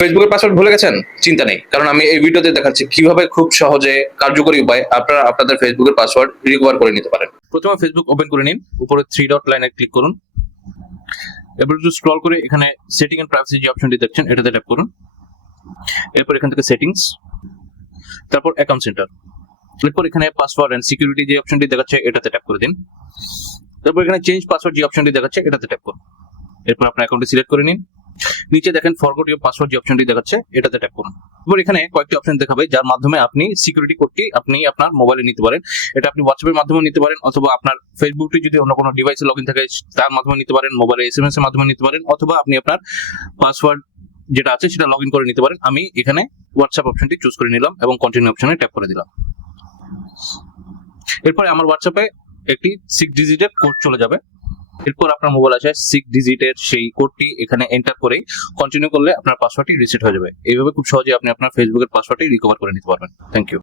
ফেসবুকের পাসওয়ার্ড ভুলে গেছেন? চিন্তা নেই, কারণ আমি এই ভিডিওতে দেখাচ্ছি কিভাবে খুব সহজে কার্যকরী উপায় আপনারা আপনাদের ফেসবুকের পাসওয়ার্ড রিকভার করে নিতে পারেন। প্রথমে ফেসবুক ওপেন করে নিন, উপরে 3 ডট লাইনে ক্লিক করুন। এরপর একটু স্ক্রল করে এখানে সেটিং এন্ড প্রাইভেসি যে অপশনটি দেখছেন এটাতে ট্যাপ করুন। এরপর এখান থেকে সেটিংস, তারপর অ্যাকাউন্ট সেন্টার, এরপর এখানে পাসওয়ার্ড এন্ড সিকিউরিটি যে অপশনটি দেখাচ্ছে এটাতে ট্যাপ করে দিন। তারপর এখানে চেঞ্জ পাসওয়ার্ড যে অপশনটি দেখাচ্ছে এটাতে ট্যাপ করুন। এরপর আপনার অ্যাকাউন্টটি সিলেক্ট করে নিন। নিচে দেখেন ফরগট ইউর পাসওয়ার্ড যে অপশনটি দেখাচ্ছে এটাতে ট্যাপ করুন। এরপর এখানে কয়েকটি অপশন দেখাবে যার মাধ্যমে আপনি সিকিউরিটি কোডটি আপনি আপনার মোবাইলে নিতে পারেন। এটা আপনি হোয়াটসঅ্যাপের মাধ্যমে নিতে পারেন, অথবা আপনার ফেসবুকটি যদি অন্য কোনো ডিভাইসে লগইন থাকে তার মাধ্যমে নিতে পারেন, মোবাইলে এসএমএস এর মাধ্যমে নিতে পারেন, অথবা আপনি আপনার পাসওয়ার্ড যেটা আছে সেটা লগইন করে নিতে পারেন। আমি এখানে হোয়াটসঅ্যাপ অপশনটি চুজ করে নিলাম এবং কন্টিনিউ অপশনে ট্যাপ করে দিলাম। এরপরে আমার হোয়াটসঅ্যাপে একটি 6 ডিজিটের কোড চলে যাবে। এরপর আপনার মোবাইল আছে 6 ডিজিটের সেই কোডটি এখানে এন্টার করে কন্টিনিউ করলে আপনার পাসওয়ার্ডটি রিসেট হয়ে যাবে। এইভাবে খুব সহজে আপনি আপনার ফেসবুকের পাসওয়ার্ডটি রিকভার করে নিতে পারবেন। Thank you.